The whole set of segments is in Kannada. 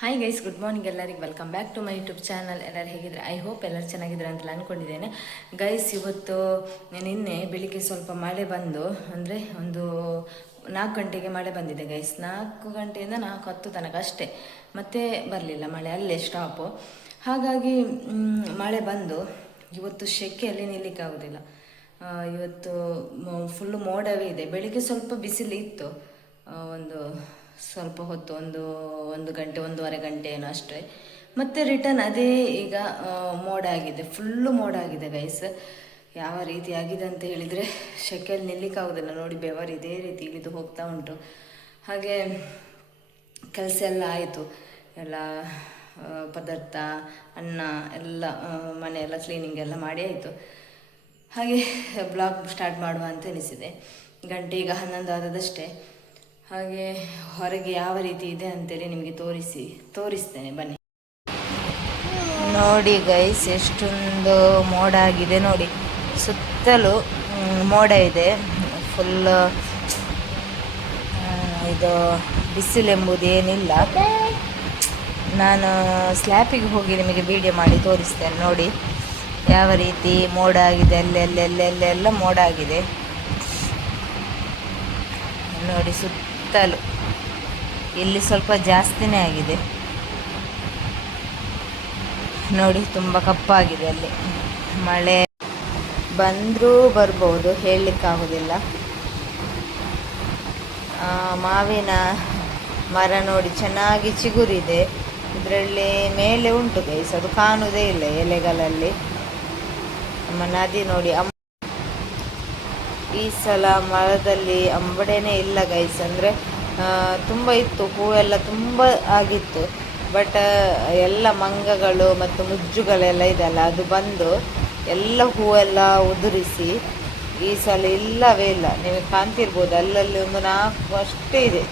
ಹಾಯ್ ಗೈಸ್, ಗುಡ್ ಮಾರ್ನಿಂಗ್ ಎಲ್ಲರಿಗೆ. Welcome back to my YouTube channel. ಎಲ್ಲರೂ ಹೇಗಿದ್ರೆ ಐ ಹೋಪ್ ಎಲ್ಲರೂ ಚೆನ್ನಾಗಿದ್ರೆ ಅಂತ ಅಂದ್ಕೊಂಡಿದ್ದೇನೆ. ಗೈಸ್, ಇವತ್ತು ನಿನ್ನೆ ಬೆಳಿಗ್ಗೆ ಸ್ವಲ್ಪ ಮಳೆ ಬಂದು, ಅಂದರೆ ಒಂದು 4 ಗಂಟೆಗೆ ಮಳೆ ಬಂದಿದೆ ಗೈಸ್. 4 ಗಂಟೆಯಿಂದ 4:10 ತನಕ ಅಷ್ಟೇ, ಮತ್ತೆ ಬರಲಿಲ್ಲ ಮಳೆ, ಅಲ್ಲೇ ಸ್ಟಾಪು. ಹಾಗಾಗಿ ಮಳೆ ಬಂದು ಇವತ್ತು ಶೆಕೆಯಲ್ಲಿ ನಿಲ್ಲಿಕ್ಕಾಗೋದಿಲ್ಲ. ಇವತ್ತು ಫುಲ್ಲು ಮೋಡವೇ ಇದೆ. ಬೆಳಿಗ್ಗೆ ಸ್ವಲ್ಪ ಬಿಸಿಲು ಇತ್ತು, ಒಂದು ಸ್ವಲ್ಪ ಹೊತ್ತು, ಒಂದು ಗಂಟೆ 1.5 ಗಂಟೆ ಏನೋ ಅಷ್ಟೇ. ಮತ್ತೆ ರಿಟರ್ನ್ ಅದೇ ಈಗ ಮೋಡ ಆಗಿದೆ, ಫುಲ್ಲು ಮೋಡ ಆಗಿದೆ ಗೈಸ್. ಯಾವ ರೀತಿ ಆಗಿದೆ ಅಂತ ಹೇಳಿದರೆ ಶೆಕೆಯಲ್ಲಿ ನಿಲ್ಲಿಕ್ಕಾಗೋದಿಲ್ಲ. ನೋಡಿ, ಬೆವರು ಇದೇ ರೀತಿ ಇಳಿದು ಹೋಗ್ತಾ ಉಂಟು. ಹಾಗೆ ಕೆಲಸ ಎಲ್ಲ ಆಯಿತು, ಎಲ್ಲ ಪದಾರ್ಥ, ಅನ್ನ ಎಲ್ಲ, ಮನೆಯೆಲ್ಲ ಕ್ಲೀನಿಂಗ್ ಎಲ್ಲ ಮಾಡಿ ಆಯಿತು. ಹಾಗೆ ಬ್ಲಾಗ್ ಸ್ಟಾರ್ಟ್ ಮಾಡುವ ಅಂತ ಎನಿಸಿದೆ. ಗಂಟೆ ಈಗ 11 ಆದದಷ್ಟೇ. ಹಾಗೆ ಹೊರಗೆ ಯಾವ ರೀತಿ ಇದೆ ಅಂತೇಳಿ ನಿಮಗೆ ತೋರಿಸ್ತೇನೆ, ಬನ್ನಿ. ನೋಡಿ ಗೈಸ್, ಎಷ್ಟೊಂದು ಮೋಡ ಆಗಿದೆ ನೋಡಿ. ಸುತ್ತಲೂ ಮೋಡ ಇದೆ, ಫುಲ್. ಇದು ಬಿಸಿಲೆಂಬುದು ಏನಿಲ್ಲ. ನಾನು ಸ್ಲ್ಯಾಪಿಗೆ ಹೋಗಿ ನಿಮಗೆ ವಿಡಿಯೋ ಮಾಡಿ ತೋರಿಸ್ತೇನೆ. ನೋಡಿ ಯಾವ ರೀತಿ ಮೋಡ ಆಗಿದೆ, ಅಲ್ಲೆಲ್ಲ ಮೋಡ ಆಗಿದೆ ನೋಡಿ. ಸುತ್ತಲೂ ಇಲ್ಲಿ ಸ್ವಲ್ಪ ಜಾಸ್ತಿನೇ ಆಗಿದೆ ನೋಡಿ, ತುಂಬ ಕಪ್ಪಾಗಿದೆ ಅಲ್ಲಿ. ಮಳೆ ಬಂದರೂ ಬರ್ಬೋದು, ಹೇಳಲಿಕ್ಕಾಗೋದಿಲ್ಲ. ಮಾವಿನ ಮರ ನೋಡಿ ಚೆನ್ನಾಗಿ ಚಿಗುರಿದೆ. ಇದರಲ್ಲಿ ಮೇಲೆ ಉಂಟು ಗೈಸ್, ಅದು ಕಾಣುವುದೇ ಇಲ್ಲ ಎಲೆಗಳಲ್ಲಿ. ನಮ್ಮ ನದಿ ನೋಡಿ, ಈ ಸಲ ಮರದಲ್ಲಿ ಅಂಬಡೆನೇ ಇಲ್ಲ ಗೈಸ್. ಅಂದರೆ ತುಂಬ ಇತ್ತು, ಹೂವೆಲ್ಲ ತುಂಬ ಆಗಿತ್ತು. ಬಟ್ ಎಲ್ಲ ಮಂಗಗಳು ಮತ್ತು ಮುಜ್ಜುಗಳೆಲ್ಲ ಇದೆಲ್ಲ, ಅದು ಬಂದು ಎಲ್ಲ ಹೂವೆಲ್ಲ ಉದುರಿಸಿ ಈ ಸಲ ಇಲ್ಲವೇ ಇಲ್ಲ. ನಿಮಗೆ ಕಾಣ್ತಿರ್ಬೋದು, ಅಲ್ಲಲ್ಲಿ ಒಂದು 4 ಅಷ್ಟೇ ಇದೆ,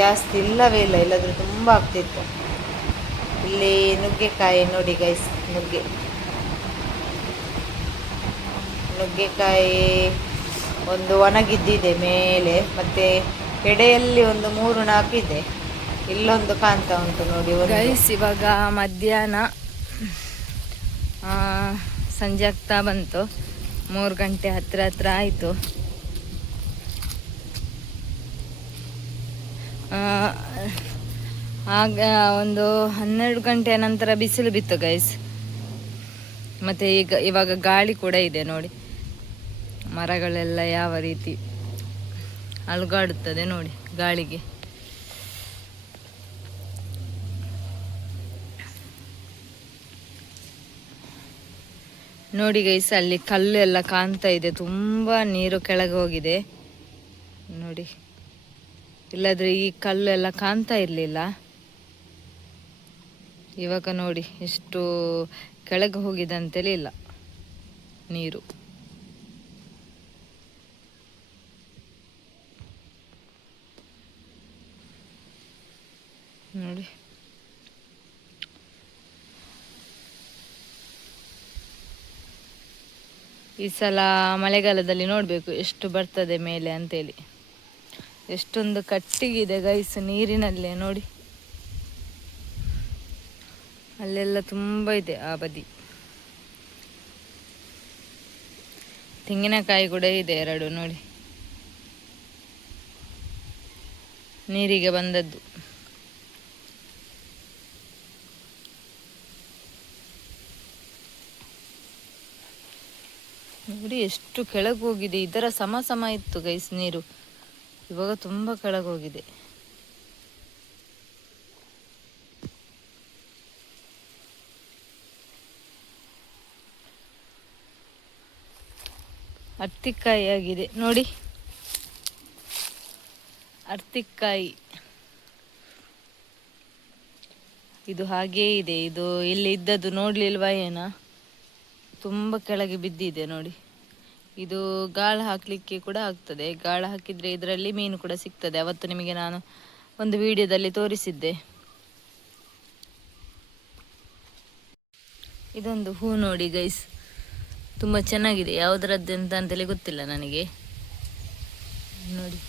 ಜಾಸ್ತಿ ಇಲ್ಲವೇ ಇಲ್ಲ. ಇಲ್ಲದ್ರೆ ತುಂಬ ಆಗ್ತಿತ್ತು. ಇಲ್ಲಿ ನುಗ್ಗೆಕಾಯಿ ನೋಡಿ ಗೈಸ್, ನುಗ್ಗೆಕಾಯಿ ಒಂದು ಒಣಗಿದ್ದಿದೆ ಮೇಲೆ, ಮತ್ತು ಎಡೆಯಲ್ಲಿ ಒಂದು 3-4 ಇದೆ. ಇಲ್ಲೊಂದು ಕಾಣ್ತಾ ಉಂಟು ನೋಡಿ ಗೈಸ್. ಇವಾಗ ಮಧ್ಯಾಹ್ನ ಸಂಜೆ ಆಗ್ತಾ ಬಂತು, 3 ಗಂಟೆ ಹತ್ರ ಆಯಿತು. ಆಗ ಒಂದು 12 ಗಂಟೆಯ ನಂತರ ಬಿಸಿಲು ಬಿತ್ತು ಗೈಸ್. ಮತ್ತು ಇವಾಗ ಗಾಳಿ ಕೂಡ ಇದೆ ನೋಡಿ. ಮರಗಳೆಲ್ಲ ಯಾವ ರೀತಿ ಅಲುಗಾಡುತ್ತದೆ ನೋಡಿ ಗಾಳಿಗೆ. ನೋಡಿ ಗೈಸ್, ಅಲ್ಲಿ ಕಲ್ಲು ಎಲ್ಲ ಕಾಣ್ತಾ ಇದೆ, ತುಂಬ ನೀರು ಕೆಳಗೆ ಹೋಗಿದೆ ನೋಡಿ. ಇಲ್ಲದ್ರೆ ಈ ಕಲ್ಲು ಎಲ್ಲ ಕಾಣ್ತಾ ಇರಲಿಲ್ಲ. ಇವಾಗ ನೋಡಿ ಎಷ್ಟು ಕೆಳಗೆ ಹೋಗಿದೆ ಅಂತೇಳಿ ಇಲ್ಲ ನೀರು. ನೋಡಿ, ಈ ಸಲ ಮಳೆಗಾಲದಲ್ಲಿ ನೋಡಬೇಕು ಎಷ್ಟು ಬರ್ತದೆ ಮೇಲೆ ಅಂತೇಳಿ. ಎಷ್ಟೊಂದು ಕಟ್ಟಿಗಿದೆ ಗೈಸ್ ನೀರಿನಲ್ಲೇ ನೋಡಿ. ಅಲ್ಲೆಲ್ಲ ತುಂಬ ಇದೆ ಆ ಬದಿ. ತೆಂಗಿನಕಾಯಿ ಕೂಡ ಇದೆ 2 ನೋಡಿ, ನೀರಿಗೆ ಬಂದದ್ದು. ನೋಡಿ ಎಷ್ಟು ಕೆಳಗೆ ಹೋಗಿದೆ. ಇದರ ಸಮ ಇತ್ತು ಗೈಸ್ ನೀರು, ಇವಾಗ ತುಂಬ ಕೆಳಗೆ ಹೋಗಿದೆ. ಅರ್ತಿಕಾಯಿ ಆಗಿದೆ ನೋಡಿ, ಅರ್ತಿಕಾಯಿ ಇದು ಹಾಗೇ ಇದೆ. ಇದು ಇಲ್ಲಿ ಇದ್ದದ್ದು ನೋಡ್ಲಿಲ್ವಾ ಏನ, ತುಂಬ ಕೆಳಗೆ ಬಿದ್ದಿದೆ ನೋಡಿ. ಇದು ಗಾಳ ಹಾಕಲಿಕ್ಕೆ ಕೂಡ ಆಗ್ತದೆ. ಗಾಳ ಹಾಕಿದರೆ ಇದರಲ್ಲಿ ಮೀನು ಕೂಡ ಸಿಗ್ತದೆ. ಅವತ್ತು ನಿಮಗೆ ನಾನು ಒಂದು ವಿಡಿಯೋದಲ್ಲಿ ತೋರಿಸಿದ್ದೆ. ಇದೊಂದು ಹೂ ನೋಡಿ ಗೈಸ್, ತುಂಬ ಚೆನ್ನಾಗಿದೆ. ಯಾವುದರದ್ದು ಅಂತೇಳಿ ಗೊತ್ತಿಲ್ಲ ನನಗೆ. ನೋಡಿ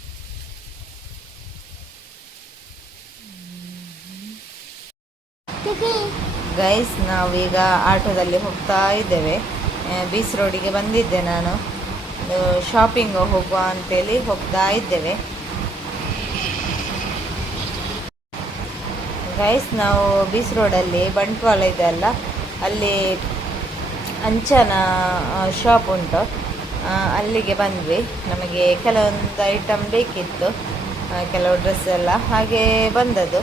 ಗೈಸ್ ನಾವೀಗ ಆಟೋದಲ್ಲಿ ಹೋಗ್ತಾ ಇದ್ದೇವೆ. ಬೀಚ್ ರೋಡಿಗೆ ಬಂದಿದ್ದೆ ನಾನು, ಶಾಪಿಂಗ್ ಹೋಗುವ ಅಂತೇಳಿ ಹೋಗ್ತಾ ಇದ್ದೇವೆ. ಗೈಸ್ ನಾವು ಬೀಚ್ ರೋಡಲ್ಲಿ ಬಂಟ್ವಾಳ ಇದೆ ಅಲ್ಲ, ಅಲ್ಲಿ ಅಂಚನ ಶಾಪ್ ಉಂಟು, ಅಲ್ಲಿಗೆ ಬಂದ್ವಿ. ನಮಗೆ ಕೆಲವೊಂದು ಐಟಮ್ ಬೇಕಿತ್ತು, ಕೆಲವು ಡ್ರೆಸ್ ಎಲ್ಲ ಹಾಗೆ ಬಂದದ್ದು.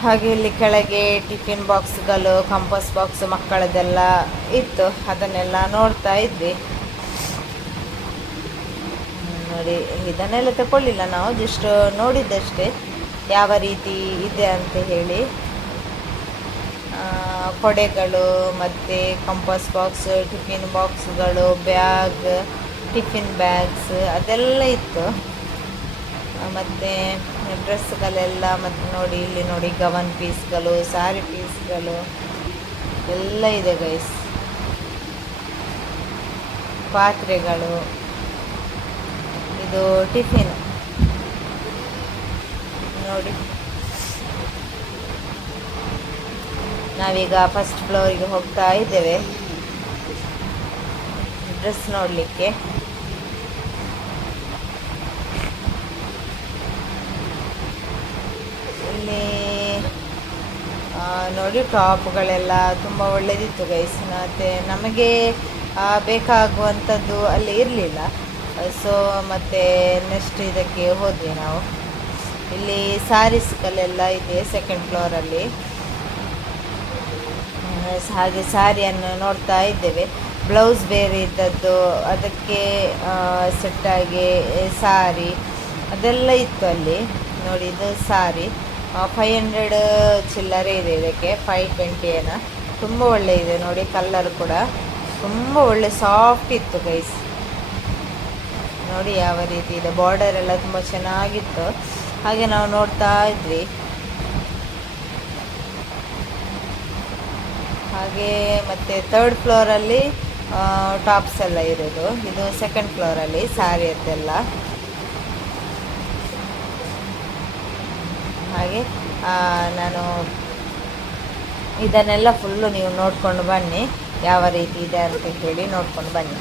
ಹಾಗೆ ಇಲ್ಲಿ ಕೆಳಗೆ ಟಿಫಿನ್ ಬಾಕ್ಸ್ಗಳು, ಕಂಪಾಸ್ ಬಾಕ್ಸ್ ಮಕ್ಕಳದೆಲ್ಲ ಇತ್ತು, ಅದನ್ನೆಲ್ಲ ನೋಡ್ತಾ ಇದ್ವಿ. ನೋಡಿ, ಇದನ್ನೆಲ್ಲ ತಗೊಳ್ಳಿಲ್ಲ ನಾವು, ಜಸ್ಟ್ ನೋಡಿದ್ದಷ್ಟೇ ಯಾವ ರೀತಿ ಇದೆ ಅಂತ ಹೇಳಿ. ಕೊಡೆಗಳು ಮತ್ತು ಕಂಪಾಸ್ ಬಾಕ್ಸ್, ಟಿಫಿನ್ ಬಾಕ್ಸ್ಗಳು, ಬ್ಯಾಗ್, ಟಿಫಿನ್ ಬ್ಯಾಗ್ಸ್ ಅದೆಲ್ಲ ಇತ್ತು. ಮತ್ತು ಡ್ರೆಸ್ಗಳೆಲ್ಲ, ಮತ್ತು ನೋಡಿ ಇಲ್ಲಿ ನೋಡಿ ಗವನ್ ಪೀಸ್ಗಳು, ಸಾರಿ ಪೀಸ್ಗಳು ಎಲ್ಲ ಇದೆ ಗೈಸ್. ಪಾತ್ರೆಗಳು, ಇದು ಟಿಫಿನ್ ನೋಡಿ. ನಾವೀಗ ಫಸ್ಟ್ ಫ್ಲೋರಿಗೆ ಹೋಗ್ತಾ ಇದ್ದೇವೆ ಡ್ರೆಸ್ ನೋಡಲಿಕ್ಕೆ. ಇಲ್ಲಿ ನೋಡಿ ಟಾಪ್ಗಳೆಲ್ಲ ತುಂಬ ಒಳ್ಳೆಯದಿತ್ತು ಗೈಸ್. ಮತ್ತು ನಮಗೆ ಬೇಕಾಗುವಂಥದ್ದು ಅಲ್ಲಿ ಇರಲಿಲ್ಲ, ಸೊ ಮತ್ತು ನೆಕ್ಸ್ಟ್ ಇದಕ್ಕೆ ಹೋದ್ವಿ ನಾವು. ಇಲ್ಲಿ ಸ್ಯಾರೀಸ್ಗಳೆಲ್ಲ ಇದೆ ಸೆಕೆಂಡ್ ಫ್ಲೋರಲ್ಲಿ. ಹಾಗೆ ಸ್ಯಾರಿಯನ್ನು ನೋಡ್ತಾ ಇದ್ದೇವೆ. ಬ್ಲೌಸ್ ಬೇರೆ ಇದ್ದದ್ದು, ಅದಕ್ಕೆ ಸೆಟ್ಟಾಗಿ ಸಾರಿ ಅದೆಲ್ಲ ಇತ್ತು ಅಲ್ಲಿ. ನೋಡಿ ಇದು ಸಾರಿ 500 ಚಿಲ್ಲರೆ ಇದೆ, ಇದಕ್ಕೆ 520 ಏನೋ. ತುಂಬ ಒಳ್ಳೆ ಇದೆ ನೋಡಿ, ಕಲರ್ ಕೂಡ ತುಂಬ ಒಳ್ಳೆ ಸಾಫ್ಟ್ ಇತ್ತು ಗೈಸ್. ನೋಡಿ ಯಾವ ರೀತಿ ಇದೆ, ಬಾರ್ಡರ್ ಎಲ್ಲ ತುಂಬ ಚೆನ್ನಾಗಿತ್ತು. ಹಾಗೆ ನಾವು ನೋಡ್ತಾ ಇದ್ವಿ. ಹಾಗೆ ಮತ್ತು ಥರ್ಡ್ ಫ್ಲೋರಲ್ಲಿ ಟಾಪ್ಸ್ ಎಲ್ಲ ಇರೋದು. ಇದು ಸೆಕೆಂಡ್ ಫ್ಲೋರಲ್ಲಿ ಸ್ಯಾರಿ ಅದೆಲ್ಲ. ಹಾಗೆ ನಾನು ಇದನ್ನೆಲ್ಲ ಫುಲ್ಲು ನೀವು ನೋಡ್ಕೊಂಡು ಬನ್ನಿ, ಯಾವ ರೀತಿ ಇದೆ ಅಂತ ಹೇಳಿ ನೋಡ್ಕೊಂಡು ಬನ್ನಿ.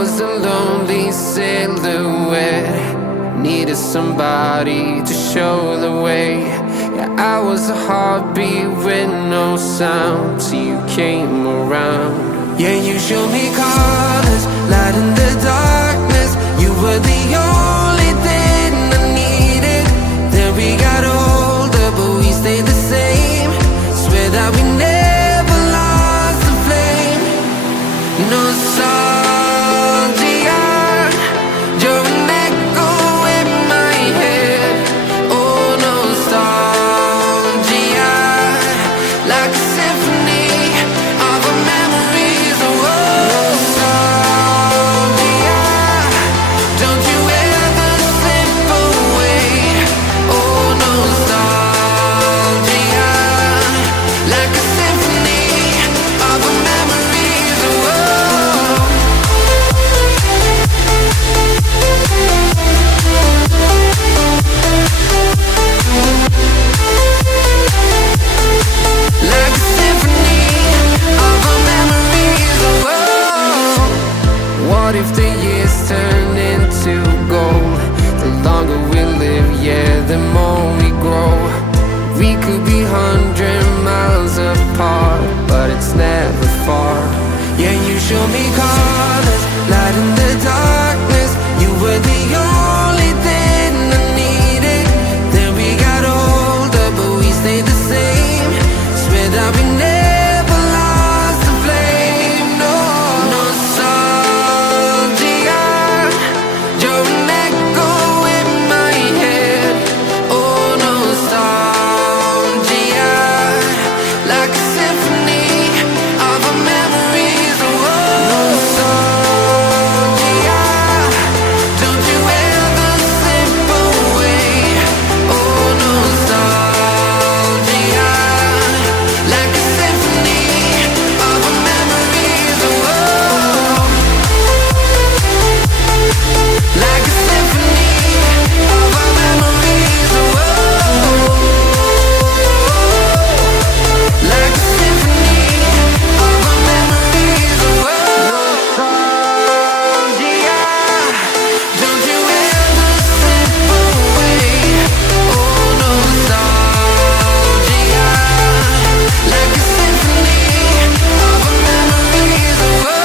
was a lonely silhouette, needed somebody to show the way. Yeah, I was a heartbeat with no sound till you came around. Yeah, you showed me colors, light in the darkness. You were the only thing I needed. Then we got older, but we stayed the same. Swear that we never lost the flame. Nostalgia, you're an echo in my head. Oh, nostalgia, like a symphony of our memories. Oh, nostalgia, don't you ever slip away. Oh, nostalgia, like a symphony of our memories. Oh, like a symphony of our memories. Oh, what if the years turn into gold? The longer we live, yeah, the more we grow. We could be 100 miles apart, but it's never far. Yeah, you show me colors, light in the darkness. You were the only thing I needed. Then we got older, but we stayed the same. Swear that we never lost the flame. No, nostalgia, you're an echo in my head. Oh, nostalgia, like a symphony of our memories. Oh, nostalgia, don't you ever slip away. Oh, nostalgia, like a symphony of our memories. Oh, like a symphony of our memories. Oh, like a symphony of our memories. Oh, nostalgia, don't you ever slip away. Oh, nostalgia, like a symphony of our memories. Oh,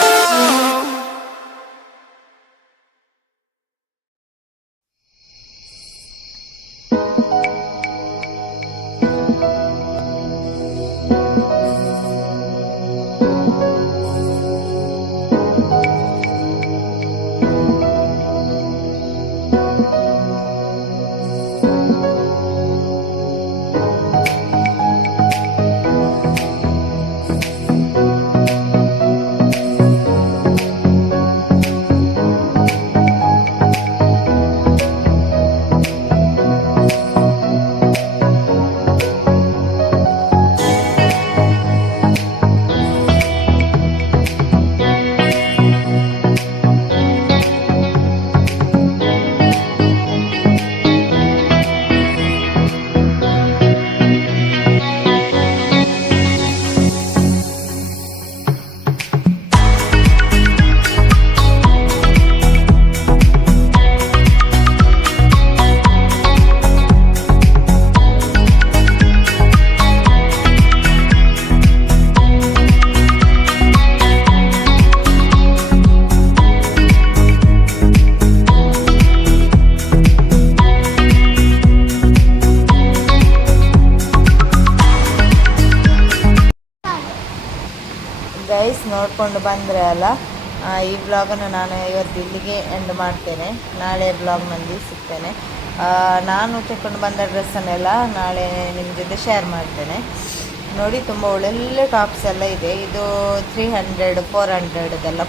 guys ನೋಡ್ಕೊಂಡು ಬಂದರೆ ಅಲ್ಲ, ಈ ಬ್ಲಾಗನ್ನು ನಾನು ಇವತ್ತು ಇಲ್ಲಿಗೆ ಎಂಡ್ ಮಾಡ್ತೇನೆ. ನಾಳೆ ಬ್ಲಾಗ್ನಲ್ಲಿ ಸಿಗ್ತೇನೆ. ನಾನು ತಗೊಂಡು ಬಂದ ಡ್ರೆಸ್ಸನ್ನೆಲ್ಲ ನಾಳೆ ನಿಮ್ಮ ಜೊತೆ ಶೇರ್ ಮಾಡ್ತೇನೆ. ನೋಡಿ, ತುಂಬ ಒಳ್ಳೊಳ್ಳೆ ಟಾಪ್ಸ್ ಎಲ್ಲ ಇದೆ. ಇದು 300 400 ಇದೆಲ್ಲ